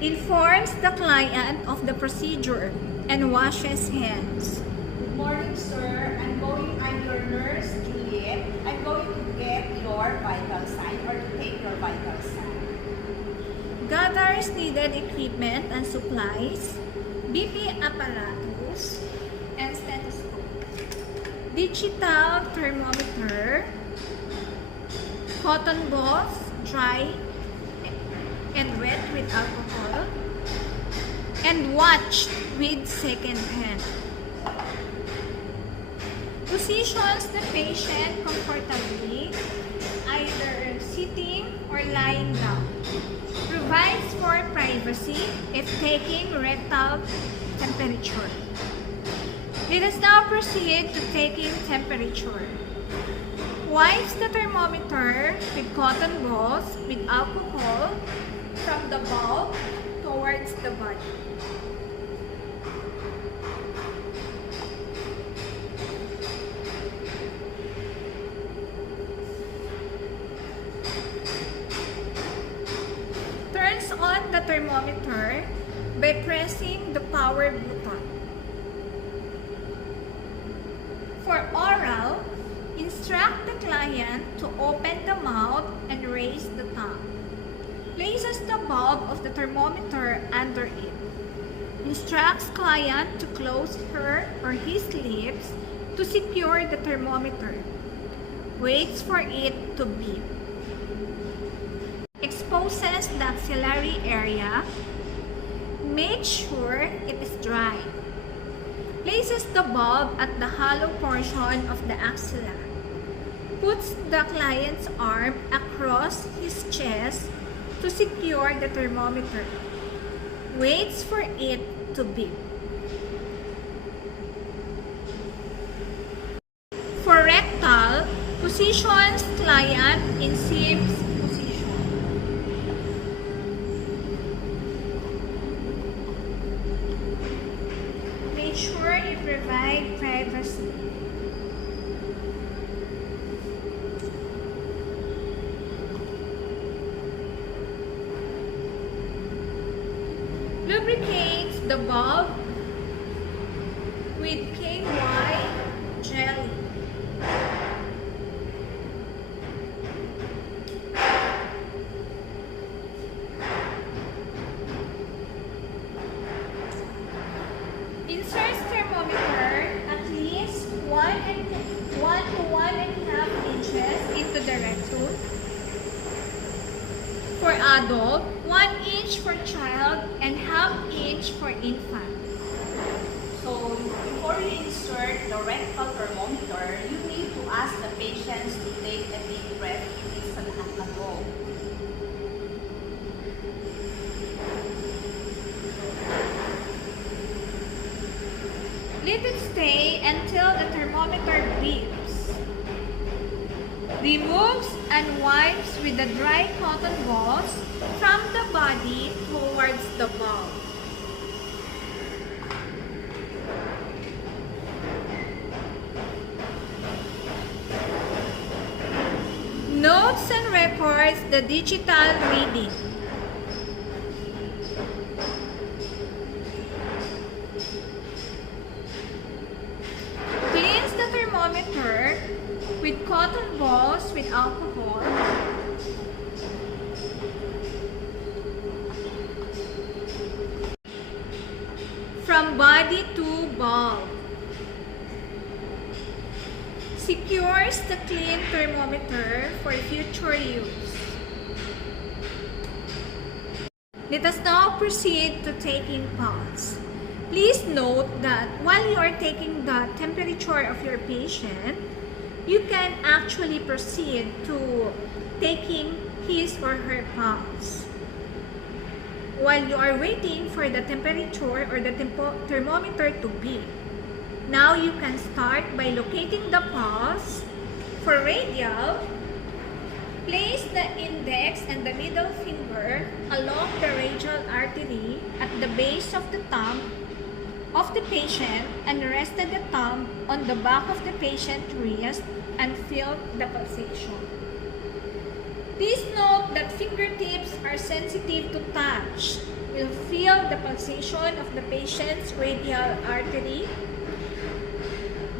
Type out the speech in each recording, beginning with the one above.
Informs the client of the procedure and washes hands. Good morning, sir. I'm your nurse, Juliet. I'm going to get your vital sign or to take your vital sign. Gathers needed equipment and supplies, BP apparatus, and stethoscope. Digital thermometer, cotton balls, dry and wet with alcohol, and watch with second hand. Positions the patient comfortably, either sitting or lying down. Provides for privacy if taking rectal temperature. Let us now proceed to taking temperature. Wipes the thermometer with cotton balls with alcohol from the bulb towards the body. Turns on the thermometer by pressing the power button. For oral, instruct the client to open the mouth and raise the tongue. Places the bulb of the thermometer under it. Instructs client to close her or his lips to secure the thermometer. Waits for it to beep. Exposes the axillary area. Makes sure it is dry. Places the bulb at the hollow portion of the axilla. Puts the client's arm across his chest to secure the thermometer. Waits for it to beep. For rectal, positions client in Sims position. Make sure you provide privacy. Lubricates the bulb with KY jelly. Inserts thermometer at least 1 to 1.5 inches into the rectum. For adult, 1 inch for child and ½ inch for infant. So, before you insert the rectal thermometer, you need to ask the patients to take a deep breath if it's an ago. Let it stay until the thermometer beeps. Removes and wipes with the dry cotton balls from the body towards the bulb. Notes and records the digital reading. Cleans the thermometer with cotton balls with alcohol. From body to bulb. Secures the clean thermometer for future use. Let us now proceed to taking pulse. Please note that while you are taking the temperature of your patient, you can actually proceed to taking his or her pulse. While you are waiting for the temperature or the thermometer to beep. Now you can start by locating the pulse. For radial, place the index and the middle finger along the radial artery at the base of the thumb of the patient and rested the thumb on the back of the patient's wrist and feel the pulsation. Please note that fingertips are sensitive to touch. You'll feel the pulsation of the patient's radial artery.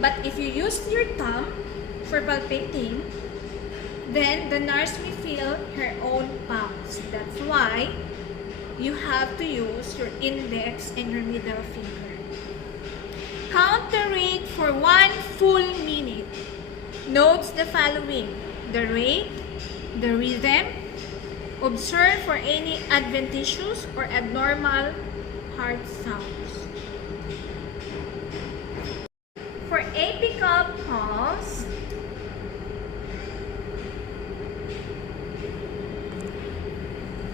But if you use your thumb for palpating, then the nurse may feel her own pulse. That's why you have to use your index and your middle finger. Count the rate for 1 full minute. Notes the following: the rate, the rhythm. Observe for any adventitious or abnormal heart sounds. For apical pulse,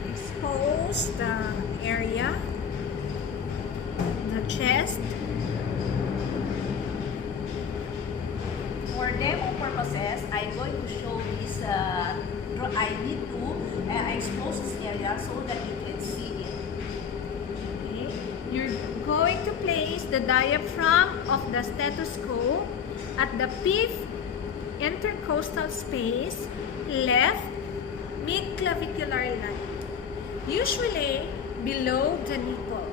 expose the area, the chest. For demo purposes, I'm going to show this. I need to expose this area so that you can see it. Okay. You're going to place the diaphragm of the stethoscope at the fifth intercostal space, left mid-clavicular line, usually below the nipple.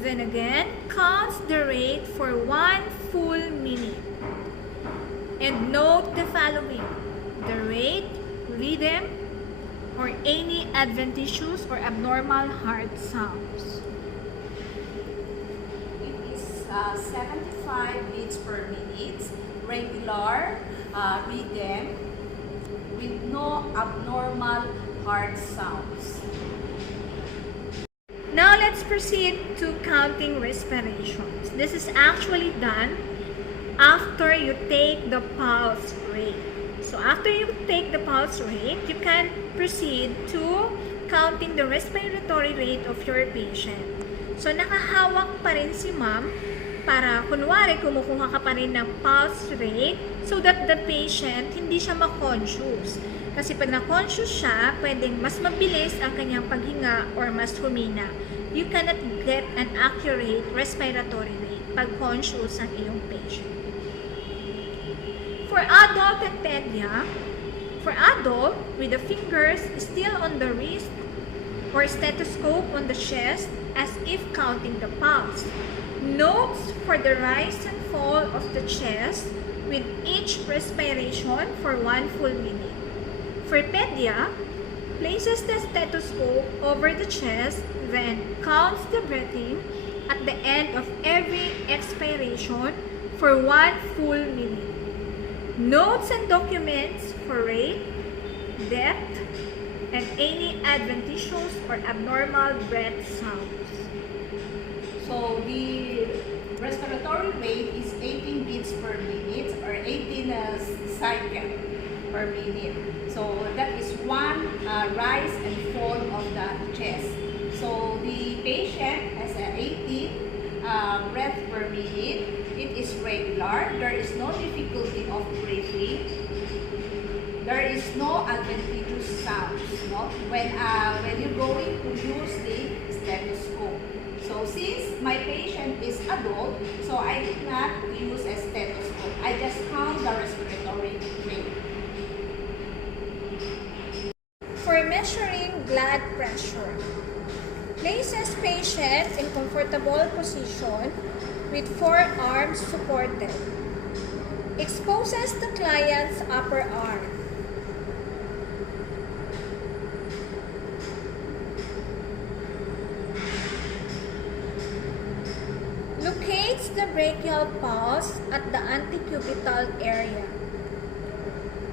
Then again, count the rate for 1 full minute. And note the following: the rate, rhythm, or any adventitious or abnormal heart sounds. It is 75 beats per minute, regular rhythm with no abnormal heart sounds. Now let's proceed to counting respirations. This is actually done after you take the pulse rate. So after you take the pulse rate, you can proceed to counting the respiratory rate of your patient. So nakahawak pa rin si ma'am para kunwari kumukuha ka pa rin ng pulse rate so that the patient hindi siya ma-conscious. Kasi pag na-conscious siya, pwedeng mas mabilis ang kanyang paghinga or mas humina. You cannot get an accurate respiratory rate pag conscious ang iyong patient. For adult and pedia, for adult, with the fingers still on the wrist or stethoscope on the chest as if counting the pulse. Notes for the rise and fall of the chest with each respiration for 1 full minute. For pedia, places the stethoscope over the chest, then counts the breathing at the end of every expiration for 1 full minute. Notes and documents for rate, depth, and any adventitious or abnormal breath sounds. So the respiratory rate is 18 beats per minute or 18 cycle per minute. So that is one rise and fall of the chest. So the patient has an 18 breath per minute. It is regular. There is no difficulty of breathing. There is no adventitious sounds, no? When you're going to use the stethoscope. So since my patient is adult, so I did not use a stethoscope. I just count the respiratory rate. For measuring blood pressure, places patient in comfortable position with forearms supported. Exposes the client's upper arm. Locates the brachial pulse at the antecubital area.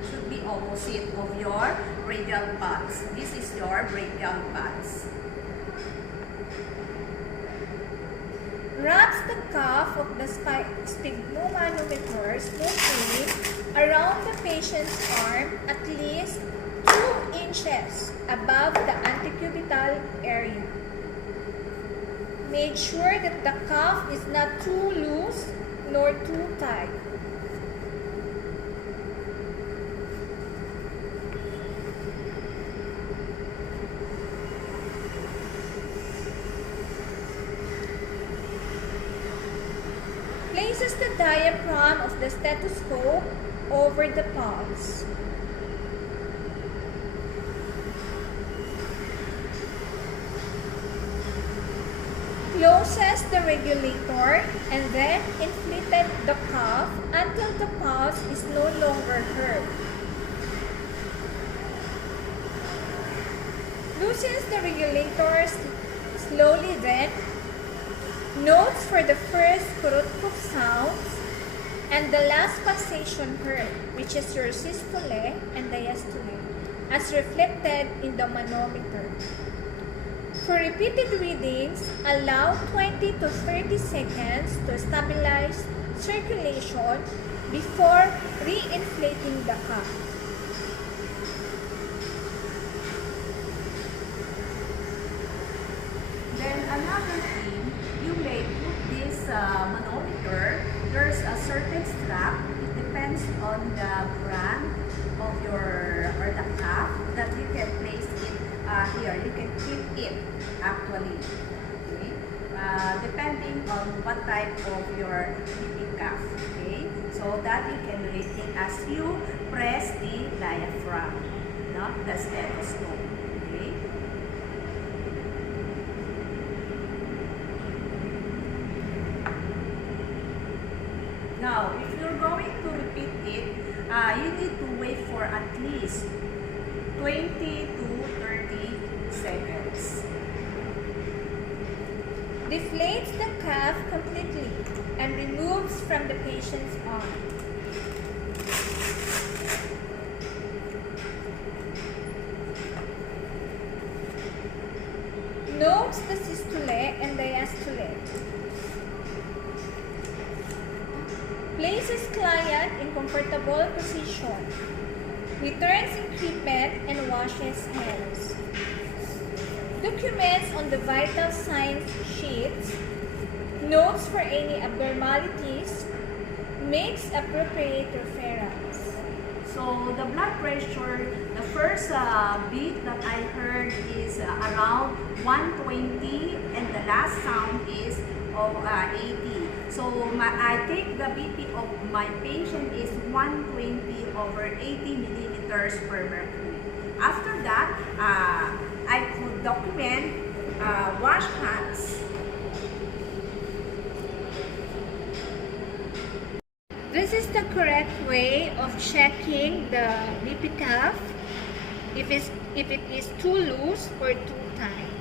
Should be opposite of your radial pulse. This is your brachial pulse. Wraps the cuff of the sphygmomanometer smoothly around the patient's arm at least 2 inches above the antecubital area. Make sure that the cuff is not too loose nor too tight. Places the diaphragm thumb of the stethoscope over the pulse. Closes the regulator and then inflated the cuff until the pulse is no longer heard. Loosens the regulator slowly then, notes for the first kurut-kuf sounds and the last pulsation heard, which is your systole and diastole, as reflected in the manometer. For repeated readings, allow 20 to 30 seconds to stabilize circulation before re-inflating the cuff. Then another thing, you may put this manometer. There's a certain strap. It depends on the brand of your or the cuff that you can place it here. You can keep it actually. Okay? Depending on what type of your BP cuff. Okay? So that you can rate it as you press the diaphragm, no? The stethoscope. Okay? Now, if you're going to repeat it, you need to wait for at least 20 to 30 seconds. Deflates the cuff completely and removes from the patient's arm. Notes the systole and diastole. Places client in comfortable position. Returns equipment and washes hands. Documents on the vital signs sheets. Notes for any abnormalities. Makes appropriate referrals. So the blood pressure, the first beat that I heard is around 120 and the last sound is of 80. So I think the BP of my patient is 120 over 80 millimeters per mercury. After that, I could document wash hands. This is the correct way of checking the BP cuff if it is too loose or too tight.